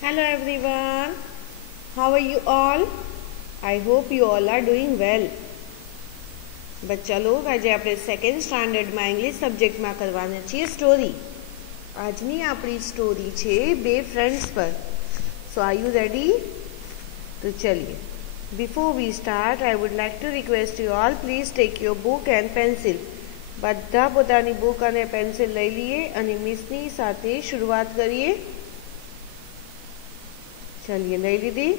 Hello everyone, how are you all? I hope you all are doing well. बच्चा लोग आज આપણે second સ્ટાન્ડર્ડમાં English સબ્જેક્ટમાં કરવાના છીએ સ્ટોરી. આજની આપણી સ્ટોરી છે બે ફ્રેન્ડ્સ પર. So are you ready? તો ચલિએ. Before we start I would like to request you all please take your book and pencil. બધા પોતાની બુક અને પેન્સિલ લઈ લઈએ અને મિસની સાથે શરૂઆત કરીએ. चलिए लई लीधी.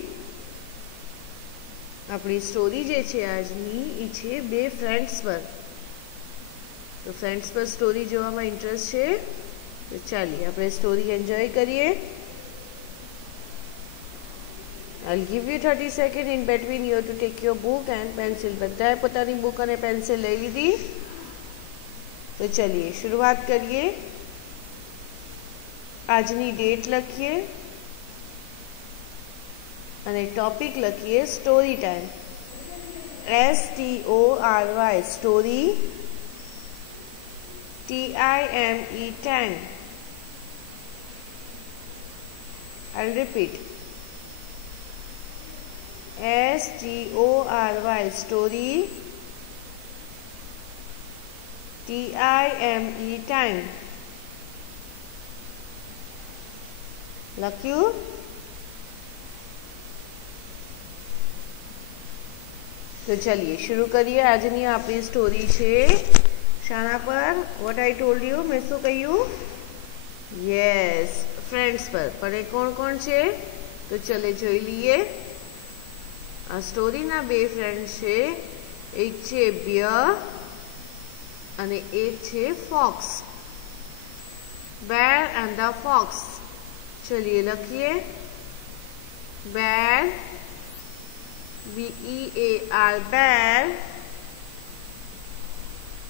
अपनी स्टोरी जे छे आजनी ई छे बे फ्रेंड्स पर. तो फ्रेंड्स पर स्टोरी जोवामां इंटरेस्ट छे तो चलिए अपने स्टोरी एंजॉय करिए. I'll give you 30 seconds in between you to take your book and pencil. बधाए पोतानी बुक अने पेन्सिल लई लीधी. तो चलिए शुरुआत करिए. आजनी डेट लखीए અને ટોપિક લખીએ story time. STORY story, TIME time. I'll repeat. STORY story, TIME time. લખ્યું? तो चलिए शुरू करिए. आजनी अपनी स्टोरी छे शाना पर? व्हाट आई टोल्ड यू, मैं शू कहूँ? यस, फ्रेंड्स पर. पर ए कोण कोण छे? तो चले जोई लीए. आ स्टोरी ना बे फ्रेंड्स छे. एक छे बियर अने एक छे fox. Bear and the fox. चलिए लखीए. बेर, BEAR bear,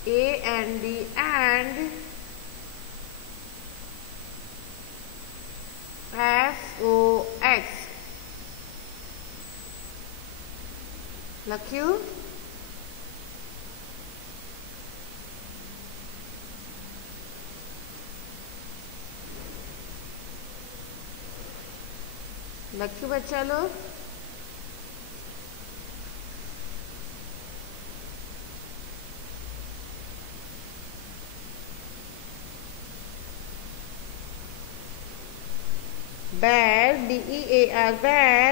AND and, FOX. લખ્યું? લખ્યું બચ્ચા log? bear, BEAR bear,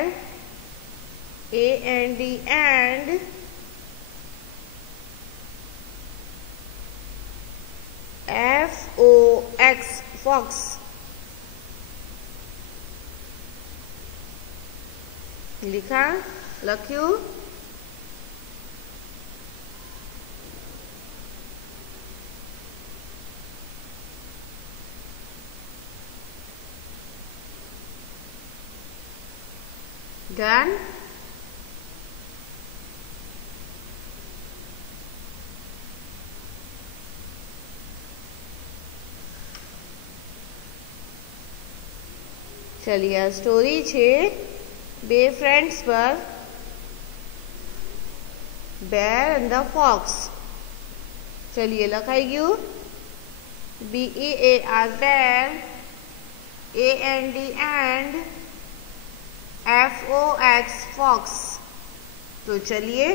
AND and, FOX fox. लिखा? लख्यू? Done? चलिए आ स्टोरी छे बे फ्रेंड्स पर. Bear and the fox. चलिए लखाई गयु. BEAR बेर, AND and, FOX fox. तो चलिए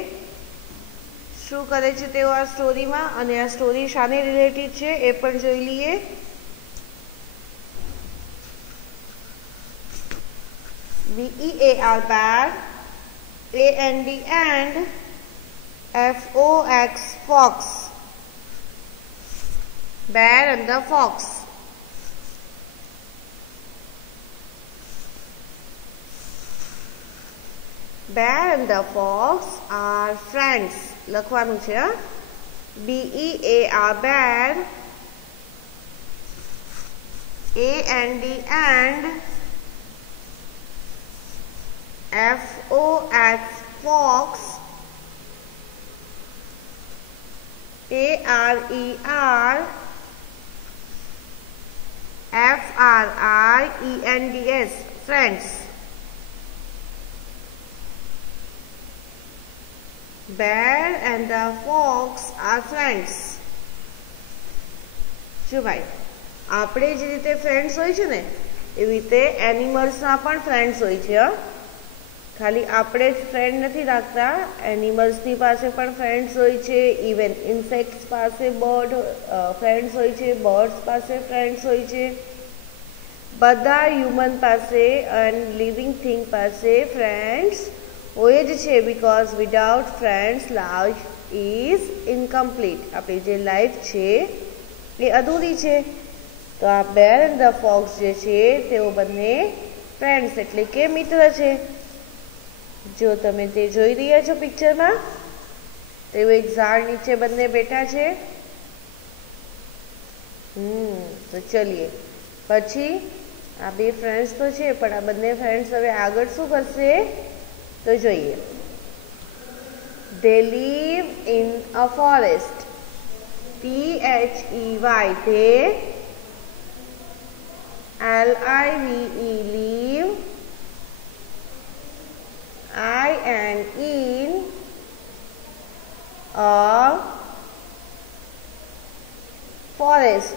शू करे छे तेओ आ स्टोरी में अने आ स्टोरी शाने रिलेटेड छे ए पण जोई लीए. BEAR bear, AND and, FOX fox. Bear and the fox. Bear and the fox are friends. લખવાનું છે. BEAR bear, AND and, FOX fox, ARER, FRIENDS friends. Bear and the fox are friends. જો ભાઈ આપણે જે રીતે friends હોય છે ને એવી રીતે એનિમલ્સના પણ ફ્રેન્ડ્સ હોય છે. ખાલી આપણે જ ફ્રેન્ડ નથી રાખતા, એનિમલ્સની પાસે પણ ફ્રેન્ડ્સ હોય છે. ઇવન ઇન્સેક્ટ્સ પાસે ફ્રેન્ડ્સ હોય છે, બર્ડ્સ પાસે ફ્રેન્ડ્સ હોય છે. બધા હ્યુમન પાસે એન્ડ લિવિંગ થિંગ પાસે ફ્રેન્ડ્સ હોય જ છે. Because without friends life is incomplete. આપણી જે લાઈફ છે એ અધૂરી છે. તો આ બેર એન્ડ ધ ફોક્સ જે છે તેઓ બંને ફ્રેન્ડ્સ એટલે કે મિત્ર છે. જો તમે તે જોઈ રહ્યા છો પિક્ચરમાં, તેઓ એક ઝાડ નીચે બંને બેઠા છે. તો ચલીએ પછી આ બે ફ્રેન્ડ્સ તો છે, પણ આ બંને ફ્રેન્ડ્સ હવે આગળ શું કરશે તો જોઈએ. They live in a forest. THEY they, LIVE live, in a forest.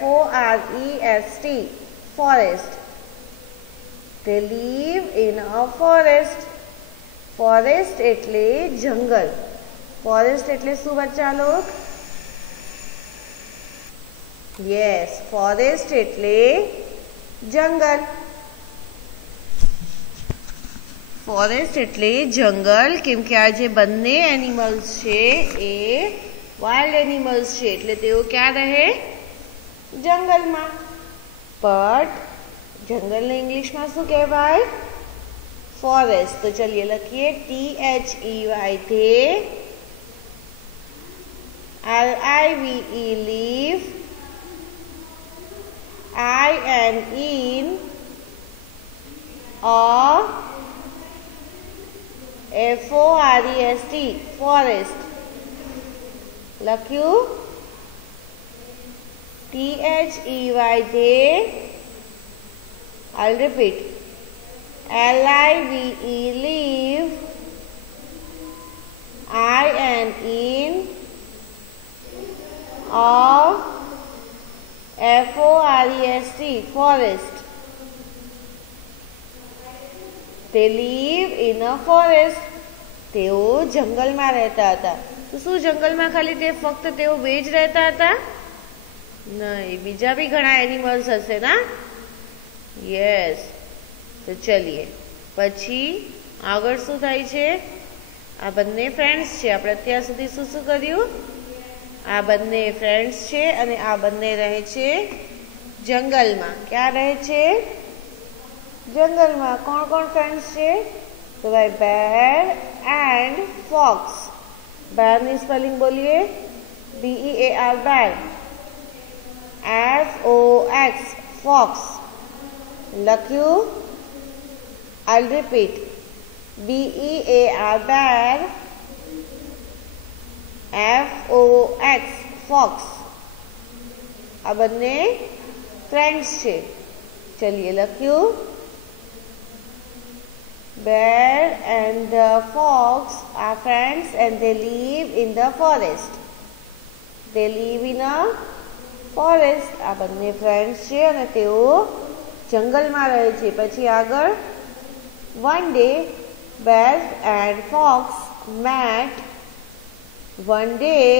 FOREST forest. They live in a forest. Forest એટલે જંગલ. ફોરેસ્ટ એટલે શું બચ્ચા લોક? યસ, ફોરેસ્ટ એટલે જંગલ. ફોરેસ્ટ એટલે જંગલ, કેમ કે આ જે બંને એનિમલ્સ છે એ વાઇલ્ડ એનિમલ્સ છે, એટલે તેઓ ક્યાં રહે? જંગલમાં. બટ જંગલને ઇંગ્લિશમાં શું કહેવાય? ફોરેસ્ટ. તો ચलिए લખીએ THEY they, LIVE live, in a FOREST forest. લખ્યું THEY they, I'll repeat, LIVE live, in a FOREST forest. They live in a forest. તેઓ જંગલમાં રહેતા હતા. તો શું જંગલમાં ખાલી ફક્ત તેઓ બે જ રહેતા હતા? નહીં, બીજા બી ઘણા એનિમલ્સ હશે ના? યસ. તો ચલીએ પછી આગળ શું થાય છે? આ બંને ફ્રેન્ડ્સ છે. આપણે અત્યાર સુધી શું શું કર્યું? આ બંને ફ્રેન્ડ્સ છે અને આ બંને રહે છે જંગલમાં. ક્યાં રહે છે? જંગલમાં. કોણ કોણ ફ્રેન્ડ્સ છે? તો ભાઈ બેર એન્ડ ફોક્સ. બેરની સ્પેલિંગ બોલીએ. BEAR bear. FOX fox. લખ્યું? I'll repeat. BEAR bear, FOX fox. આ બંને ફ્રેન્ડ્સ છે. ચલિए લખ્યું. Bear and the fox are friends and they live in the forest. They live in a forest. આ બંને friends છે અને તેઓ જંગલમાં રહે છે. પછી આગળ one day bear and fox met. One day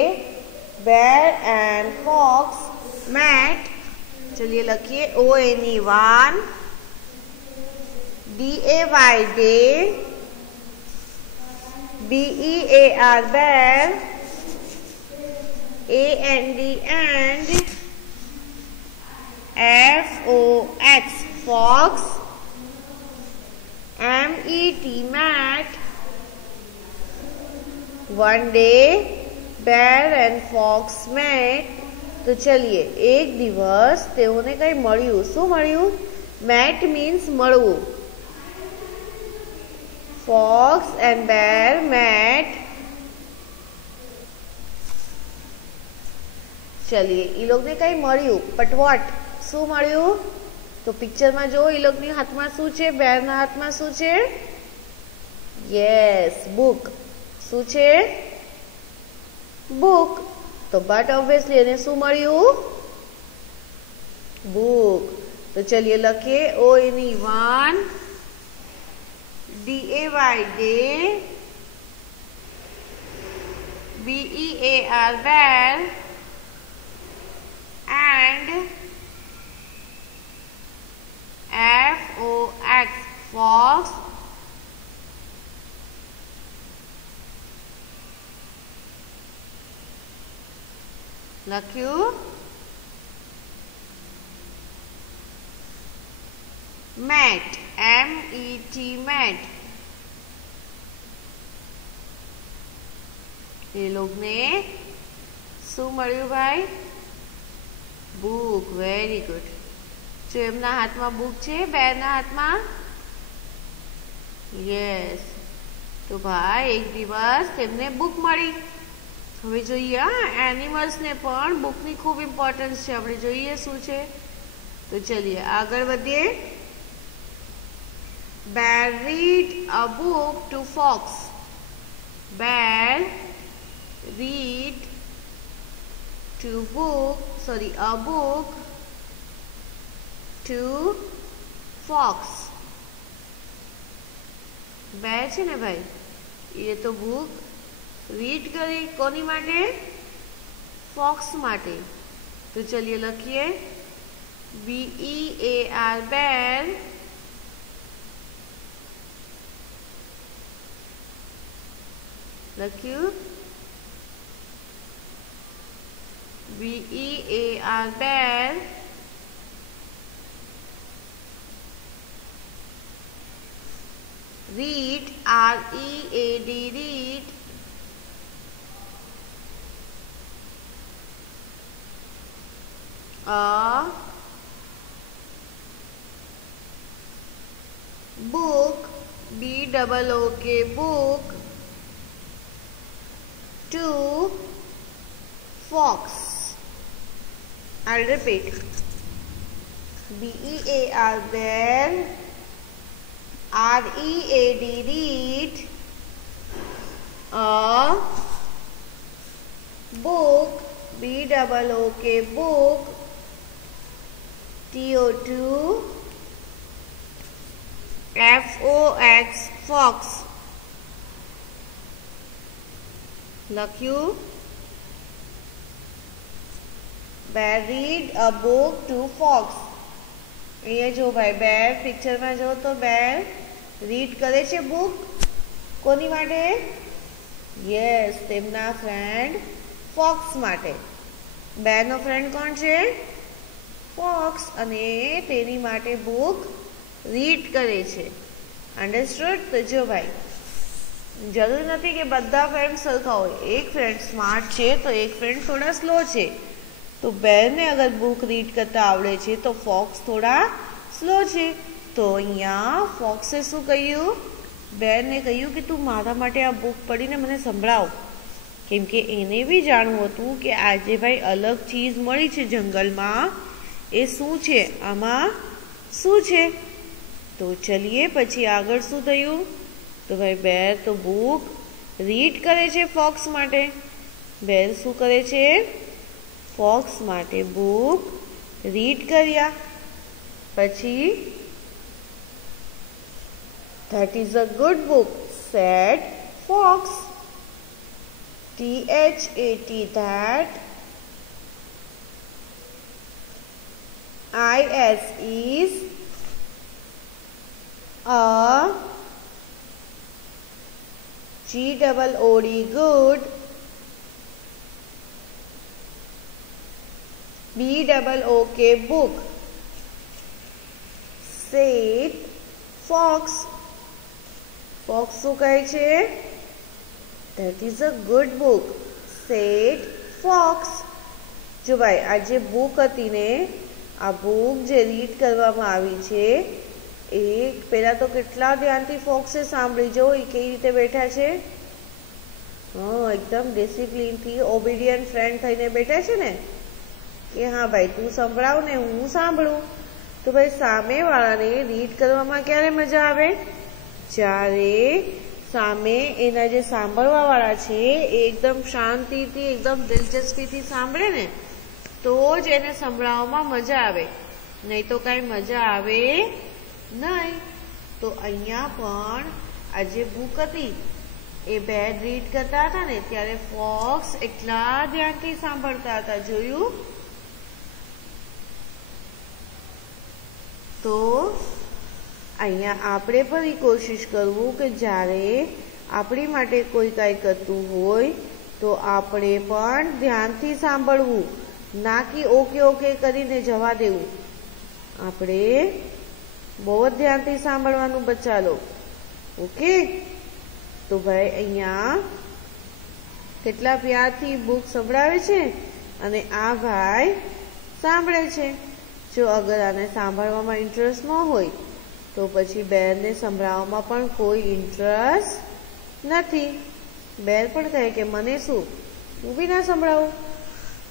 bear and fox met. चलिए लखिए ONE1 DAY day, BEAR bear, AND and, FOX fox, MET mat. One day bear and fox met. તો ચલીએ એક દિવસ તેઓને કઈ મળ્યું. શું મળ્યું? મેટ મીન્સ મળવું. Fox and bear met. ચલીએ એ લોકોને કઈ મળ્યું. But what? શું મળ્યું? તો પિક્ચરમાં જો એ લોકોની હાથમાં શું છે? બેરના હાથમાં શું છે? Yes, book. શું છે? બુક. તો બટ ઓબ્વિયસલી એને શું મળ્યું? બુક. तो चलिए लखिए ONE1, DAY day, BEAR bear, and FOX fox, લખ્યું. મેટ, MET મેટ, એ લોકોને શું મળ્યું ભાઈ? બુક. Very good. જો એમના હાથમાં બુક છે, બેરના હાથમાં. યસ. તો ભાઈ એક દિવસ તેમને બુક મળી. હવે જોઈએ એનિમલ્સને પણ બુકની ખૂબ ઇમ્પોર્ટન્સ છે. આપણે જોઈએ શું છે. તો ચલીએ આગળ વધીએ. Bear read a book to fox. Bear read a book to fox. બેર છે ને ભાઈ, એ તો બુક રીડ કરી કોની માટે? ફોક્સ માટે. તો ચલિए લખીએ BEAR બેર લખ્યું. BEAR bear read READ read a book BOOK book to fox. I'll repeat. BEAR bear, READ read a book BOOK book to FOX fox. લખ્યું. Bear read a book to fox. અહીંયા જો ભાઈ બેર પિક્ચરમાં જો તો બેર read કરે છે book કોની માટે? યસ, તેમના ફ્રેન્ડ ફોક્સ માટે. બેરનો ફ્રેન્ડ કોણ છે? ફોક્સ. અને તેની માટે બુક રીડ કરે છે. અન્ડરસ્ટુડ? તો જો ભાઈ જરૂર નથી કે બધા ફ્રેન્ડ સરખા હોય. એક ફ્રેન્ડ સ્માર્ટ છે તો એક ફ્રેન્ડ થોડા સ્લો છે. તો બેરને અગર બુક રીડ કરતા આવડે છે તો ફોક્સ થોડા સ્લો છે. તો અહીંયા ફોક્સે શું કહ્યું? બેરને કહ્યું કે તું મારા માટે આ બુક પઢીને મને સંભળાવ. કેમ કે એને બી જાણવું હતું કે આજે ભાઈ અલગ ચીજ મળી છે જંગલમાં, એ શું છે, આમાં શું છે. તો ચલીએ પછી આગળ શું થયું. તો ભાઈ બેર તો બુક રીડ કરે છે ફોક્સ માટે. બેર શું કરે છે? ફોક્સ માટે બુક રીડ કર્યા. પછી that is a good book said fox. THAT that. IS is a GOOD good. BOOK book said fox. Fox શું કહે છે? That is a good book said fox. જો ભાઈ આ જે બુક હતી ને, આ બુક જે રીડ કરવામાં આવી છે એ પહેલા તો કેટલા ધ્યાનથી ફોક્સે સાંભળી. જો એ કઈ રીતે બેઠા છે. એકદમ ડિસિપ્લિનથી ઓબિડિયન્ટ ફ્રેન્ડ થઈને બેઠા છે ને કે હા ભાઈ તું સંભળાવ ને હું સાંભળું. તો ભાઈ સામેવાળાને રીડ કરવામાં ક્યારે મજા આવે? જ્યારે સામે એના જે સાંભળવાવાળા છે એ એકદમ શાંતિથી એકદમ દિલચસ્પીથી સાંભળે ને તો જ એને સંભળાવવામાં મજા આવે. नहीं तो कई मजा आवे नहीं। तो अहींया पण आ जे बुक हती ए बेर रीड करता था ने त्यारे फॉक्स એટલા ધ્યાનથી સાંભળતા હતા, જોયું? तो अहींया आपणे पण ई कोशिश करवू के ज्यारे आपणी माटे कोई काई करतुं होय तो आपणे पण ध्यानथी सांभळवू, ना कि ओके ओके करीने जवा देवू। आपणे बहुत ध्यानथी सांभळवानुं बच्चा लोग। ओके, तो भाई अहींया કેટલા પ્યારથી બુક સંભળાવે છે અને આ ભાઈ સાંભળે છે। જો અગર આને સાંભળવામાં ઇન્ટરેસ્ટ ન હોય તો પછી બેરને સંભળાવવામાં પણ કોઈ ઇન્ટરેસ્ટ નથી। બેર પણ કહે કે મને શું, હું બી ના સંભળાવું।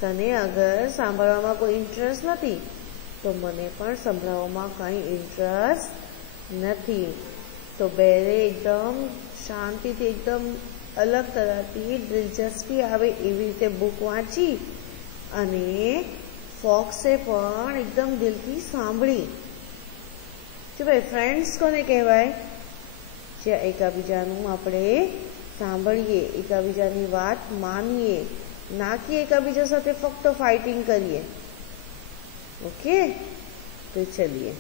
તને અગર સાંભળવામાં કોઈ ઇન્ટરેસ્ટ નથી તો મને પણ સંભળાવવામાં કંઈ ઇન્ટરેસ્ટ નથી। तो बेरे एकदम शांतिथी एकदम अलग तरहथी दिलचस्पी आवे एवी रीते बुक वाँची अने फॉक्से पण एकदम दिलथी सांभळी। जो भाई फ्रेंड्स कोने कहेवाय? जे एकाबीजानुं आपणे सांभळीए, एकाबीजानी वात मानीए, ना कि एकाबीजा साथे फक्त फाइटिंग करीए। ओके, तो चलिए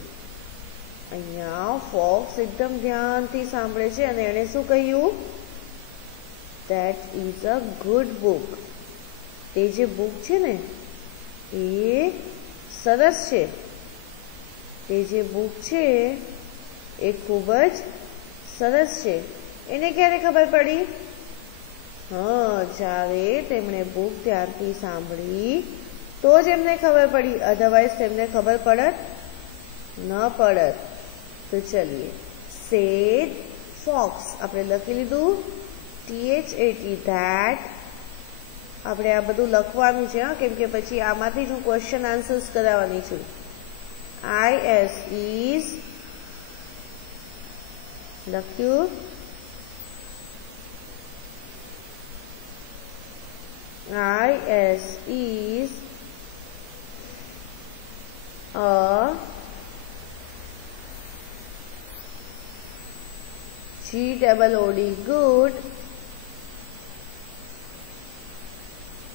अहींया फॉक्स एकदम ध्यानथी सांभळे छे अने एणे शुं कह्युं? That is a good book। ते जे बुक छे ने ए सरस छे। ते जे बुक छे ए खूब ज सरस छे। एने क्यारे खबर पड़ी? हाँ, ज्यारे तेमणे बुक ध्यानथी सांभળી तो ज एमने खबर पड़ी, अदरवाइज तेमने खबर पड़त न पड़त। तो चलिए, सेड फॉक्स आपणे लखी लीधुं THAT that। आपणे आ बधुं लखवानुं छे, केम के पछी आमांथी ज हुं क्वेश्चन आंसर्स कराववानी छुं। IS is लख्युं। IS is a GOOD good,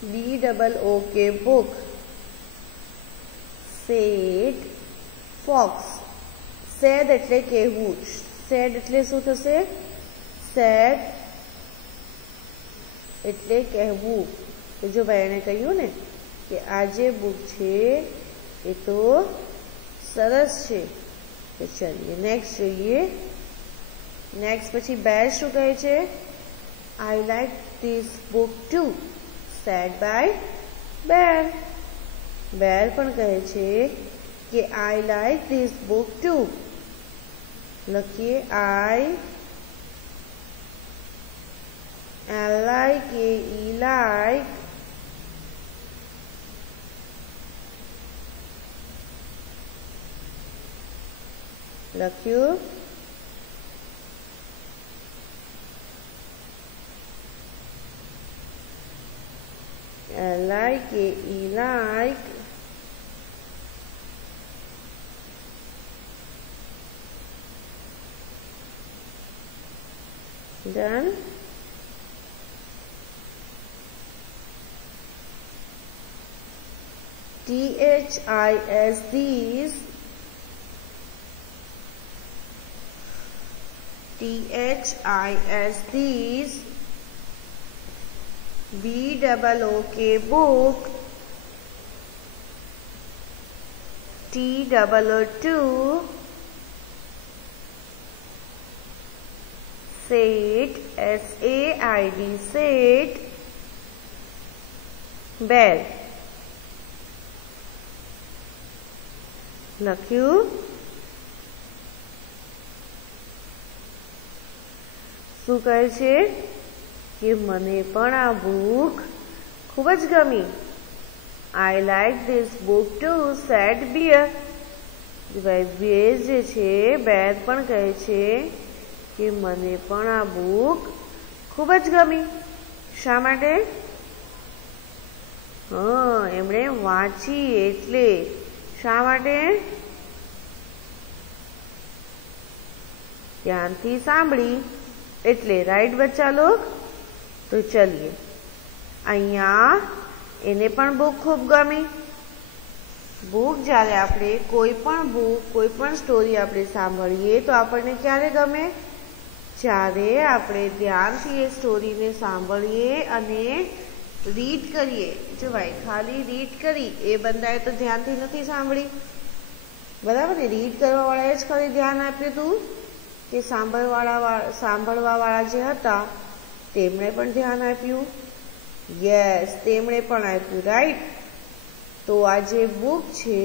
BOOK book। said fox। said એટલે કહેવું। said એટલે શું થશે? said એટલે કહેવું। તો જો ભાઈ એણે કહ્યું ને કે આ જે બુક છે એ તો સરસ છે। તો ચલીએ નેક્સ્ટ જોઈએ। नेक्स्ट पछी बेर शुं कहे छे? I like this book too, said by bear. Bear पण कहे छे कि I like this book too. लखीए आई LIKE like। लख्युं। LIKE like। Done। THIS these। THIS these। BOOK book। TOO said SAID said bear। લખ્યું। શું કહે છે કે મને પણ આ બુક ખૂબ જ ગમી। I like this book too said bear। બેર જે છે બેર પણ કહે છે કે મને પણ આ બુક ખૂબ જ ગમી। શા માટે? હા, એમણે વાંચી એટલે। શા માટે? ધ્યાનથી સાંભળી એટલે રાઈટ બચ્ચા લોગ. તો ચલીએ, અહીંયા એને પણ બુક ખૂબ ગમી. બુક જ્યારે આપણે કોઈ પણ બુક, કોઈ પણ સ્ટોરી આપણે સાંભળીએ તો આપણને ક્યારે ગમે? જ્યારે આપણે ધ્યાનથી એ સ્ટોરીને સાંભળીએ અને રીડ કરીએ. જો ભાઈ ખાલી રીડ કરી એ બંદાએ તો ધ્યાનથી નથી સાંભળી, બરાબર ને? રીડ કરવાવાળાએ જ ખાલી ધ્યાન આપ્યું હતું કે સાંભળવાવાળા જે હતા તેમણે પણ ધ્યાન આપ્યું? યસ, તેમણે પણ આપ્યું, રાઈટ. તો આ જે બુક છે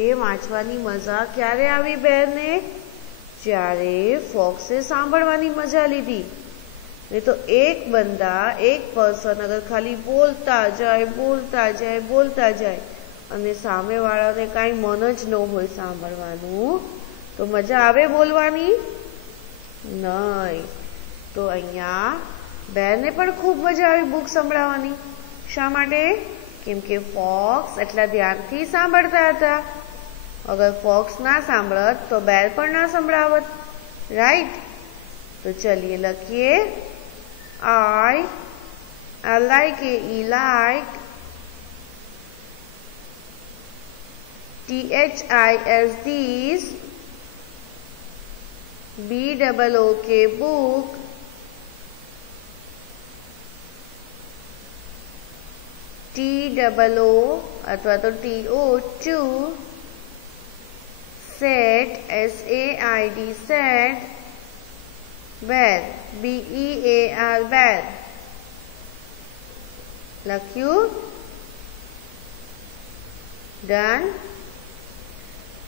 એ વાંચવાની મજા ક્યારે આવી બેનને? જ્યારે ફોક્સે સાંભળવાની મજા લીધી. નહીં તો એક બંદા, એક પર્સન અગર ખાલી બોલતા જાય અને સામેવાળાને કાંઈ મન જ ન હોય સાંભળવાનું, તો મજા આવે બોલવાની? નહીં. તો અહીંયા બેનને પણ ખૂબ મજા આવી બુક સંભળાવવાની. શા માટે? કેમ કે ફોક્સ એટલા ધ્યાનથી સાંભળતા હતા. અગર ફોક્સ ના સાંભળત તો બેર પણ ના સંભળાવત, રાઈટ. તો ચલીએ લખીએ, I like it, E like, THIS, BOOK book, TOO अथवा तो TO2, set, SAID set, bear, BEAR bear. લખ્યું? Done.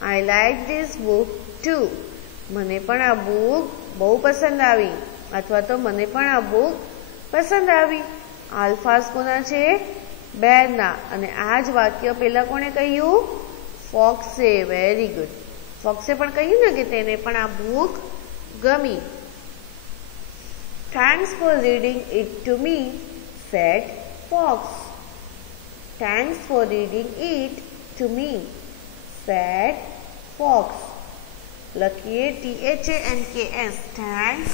I like this book too. મને પણ આ બુક બહુ પસંદ આવી, અથવા તો મને પણ આ બુક પસંદ આવી. આલ્ફાસ કોના છે? બેરના. અને આ જ વાક્ય પેલા કોણે કહ્યું? ફોક્સે. Very good. ફોક્સે પણ કહ્યું ને કે તેને પણ આ બુક ગમી. Thanks for reading it to me, said Fox. Thanks for reading it to me, said Fox. લખીએ THANKS, thanks.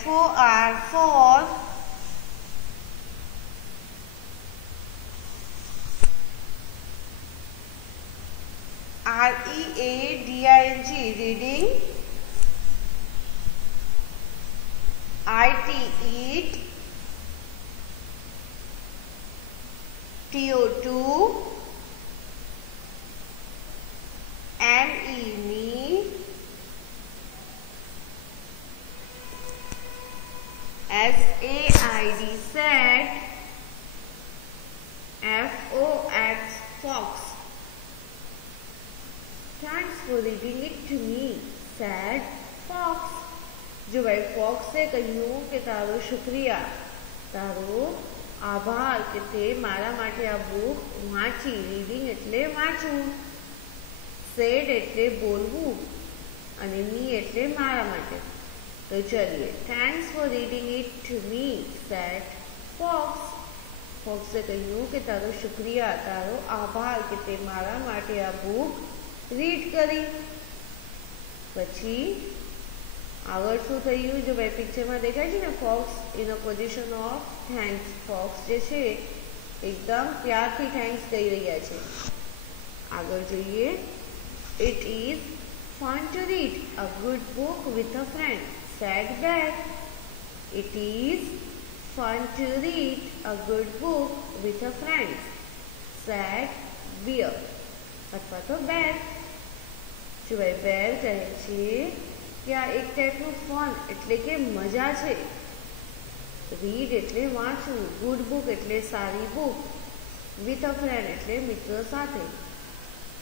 FOR for READING, reading. IT, eat. TO2, ME, me. SAID, set. FOX, fox. Thanks for reading it to me, said Fox. જો ભાઈ ફોક્સે કહ્યું કે તારો શુક્રિયા, તારો આભાર કે તે મારા માટે આ બુક વાંચી. રીડિંગ એટલે વાંચવું, સેડ એટલે બોલવું અને મી એટલે મારા માટે. તો ચલીએ, thanks for reading it to me, said fox. ફોક્સે કહ્યું કે તારો શુક્રિયા, તારો આભાર કે તે મારા માટે આ બુક રીડ કરી. પછી આગળ શું થયું? જો ભાઈ પિક્ચરમાં દેખાય છે ને fox in a position of thanks. Fox જે છે એકદમ પ્યારથી થેન્ક્સ કહી રહ્યા છે. આગળ જોઈએ, it is fun to read a good book with a friend, said bear. It is fun to read a good book with a friend, said bear અથવા તો બેર. જો ભાઈ બેર કહે છે કે આ એક ટાઈપનું ફન એટલે કે મજા છે. રીડ એટલે વાંચવું, ગુડ બુક એટલે સારી બુક, વિથ અ ફ્રેન્ડ એટલે મિત્ર સાથે.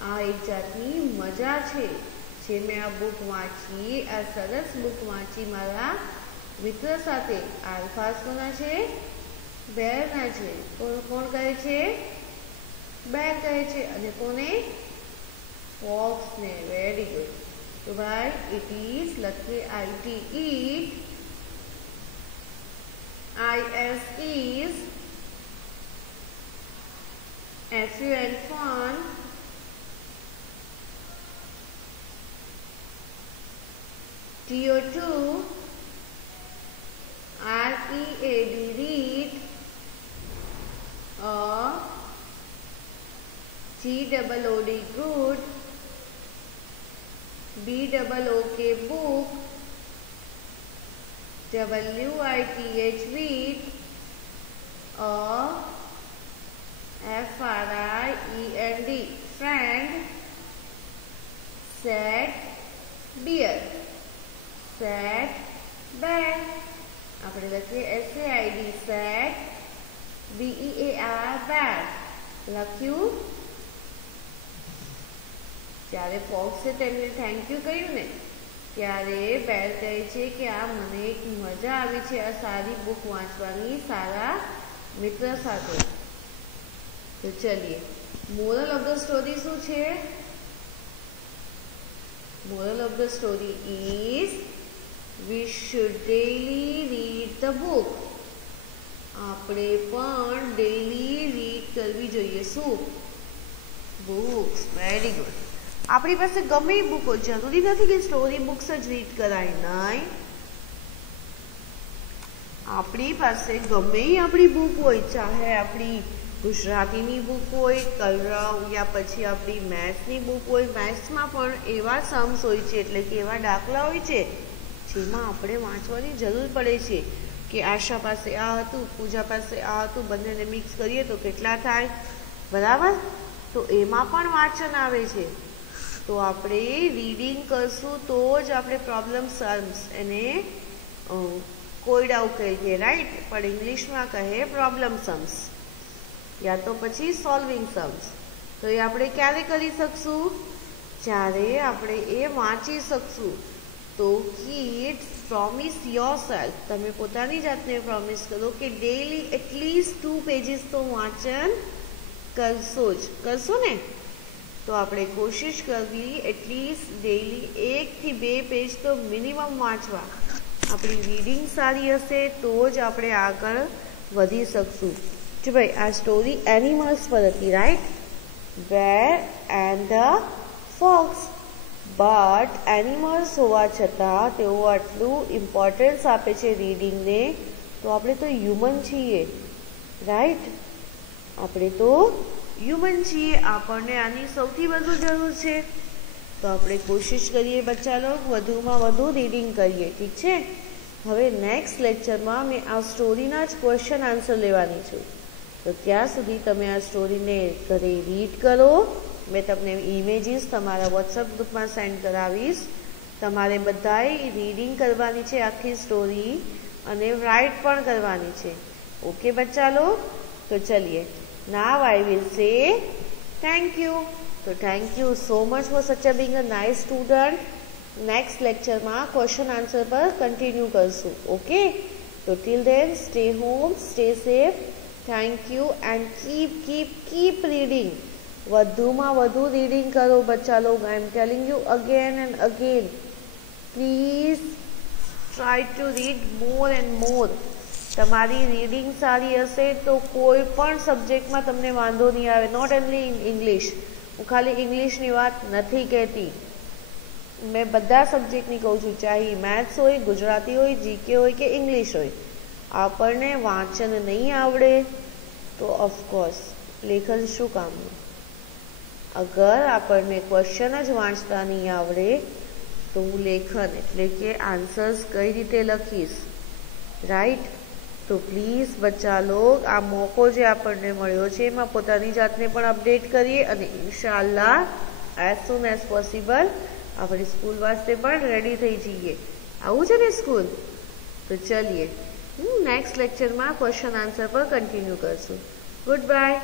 આ એક જાતની મજા છે જે મેં આ બુક વાંચી, આ સરસ બુક વાંચી મારા મિત્ર સાથે. આલ્ફાસ કોના છે? બેરના છે. કોણ કહે છે? બેર કહે છે. અને કોને? ફોક્સને. Very good. તો ભાઈ ઇટ ઇઝ લખીએ IT, eat. IS is, FUN, fun. TO2, READ, read. GOOD, good. BOOK, book. WITH, wheat. FRIEND, friend. SAT, beer. SAT, bag. આપણે લખીએ SAID, SAT, BEAR, bag. લખ્યું. જ્યારે ફોક્સે તેમને થેન્ક યુ કહ્યું ને ત્યારે બેર કહે છે કે આ મને એક મજા આવી છે આ સારી બુક વાંચવાની સારા મિત્ર સાથે. તો ચલીએ, મોરલ ઓફ ધ સ્ટોરી શું છે? Moral of the story is we should daily read the book. આપણે પણ ડેલી રીડ કરવી જોઈએ. શું? બુક્સ. Very good. આપણી પાસે ગમે એ બુકો, જરૂરી નથી કે સ્ટોરી બુક્સ જ રીડ કરાય. નહીં, આપણી પાસે ગમે એ આપણી બુક હોય, ચાહે આપણી ગુજરાતીની બુક હોય, કલરવ, યા પછી આપણી મેથ્સની બુક હોય. મેથ્સમાં પણ એવા સમ્સ હોય છે, એટલે કે એવા દાખલા હોય છે જેમાં આપણે વાંચવાની જરૂર પડે છે કે આશા પાસે આ હતું, પૂજા પાસે આ હતું, બંનેને મિક્સ કરીએ તો કેટલા થાય, બરાબર? તો એમાં પણ વાંચન આવે છે. તો આપણે રીડિંગ કરશું તો જ આપણે પ્રોબ્લેમ સમ્સ એને કોયડા ઉકેલીએ, રાઈટ? પણ ઇંગ્લિશમાં કહે પ્રોબ્લેમ સમ્સ યા તો પછી સોલ્વિંગ સમ્સ. તો એ આપણે ક્યારે કરી શકશું? જ્યારે આપણે એ વાંચી શકશું. તો કિડ્સ, પ્રોમિસ યોરસેલ્ફ, તમે પોતાની જાતને પ્રોમિસ કરો કે ડેલી એટલીસ્ટ 2 પેજીસ તો વાંચન કરશો જ. કરશો ને? તો આપણે કોશિશ કરવી એટલીસ્ટ ડેલી 1 થી 2 પેજ તો મિનિમમ વાંચવા. આપણી રીડિંગ સારી હશે તો જ આપણે આગળ વધી શકશું. જો ભાઈ, આ સ્ટોરી એનિમલ્સ પર હતી, right? Bear and the fox. But animals હોવા છતાં તેઓ આટલું ઇમ્પોર્ટન્સ આપે છે રીડિંગને, તો આપણે તો હ્યુમન છીએ, રાઈટ? આપણે તો હ્યુમન છીએ, આપણને આની સૌથી વધુ જરૂર છે. તો આપણે કોશિશ કરીએ બચ્ચા લોક વધુમાં વધુ રીડિંગ કરીએ. ઠીક છે? હવે નેક્સ્ટ લેક્ચરમાં મેં આ સ્ટોરીના જ ક્વેશ્ચન આન્સર લેવાની છું. તો ત્યાં સુધી તમે આ સ્ટોરીને ઘરે રીડ કરો. મેં તમને ઇમેજીસ તમારા વોટ્સઅપ ગ્રુપમાં સેન્ડ કરાવીશ. તમારે બધાએ રીડિંગ કરવાની છે આખી સ્ટોરી, અને રાઇટ પણ કરવાની છે. ઓકે બચ્ચા લોક? તો ચલીએ, now I will say thank you. So thank you so much for such a being a nice student. Next lecture માં question answer પર continue કરશું. Okay? So till then, stay home, stay safe. Thank you and keep reading. વધુમાં વધુ reading કરો બચ્ચા log. I am telling you again and again. Please try to read more and more. તમારી reading સારી હશે તો કોઈ પણ સબ્જેક્ટમાં તમને વાંધો નહીં આવે. Not only in English. હું ખાલી ઇંગ્લિશની વાત નથી કહેતી, મેં બધા સબ્જેક્ટની કહું છું. ચાહે મેથ્સ હોય, ગુજરાતી હોય, જીકે હોય કે ઇંગ્લિશ હોય. આપણને વાંચન નહીં આવડે તો ઓફકોર્સ લેખન શું કામનું? અગર આપણને ક્વેશ્ચન જ વાંચતા નહીં આવડે તો હું લેખન એટલે કે આન્સર્સ કઈ રીતે લખીશ, રાઈટ? તો પ્લીઝ બચ્ચા લોગ, આ મોકો જે આપણને મળ્યો છે એમાં પોતાની જાતને પણ અપડેટ કરીએ, અને ઇન્શાઅલ્લાહ એઝ સૂન એઝ પોસિબલ આપણી સ્કૂલ વાસ્તે પણ રેડી થઈ જઈએ. આવું છે ને સ્કૂલ? તો ચલીએ, નેક્સ્ટ લેક્ચરમાં ક્વેશ્ચન આન્સર પર કન્ટિન્યુ કરશું. Good bye.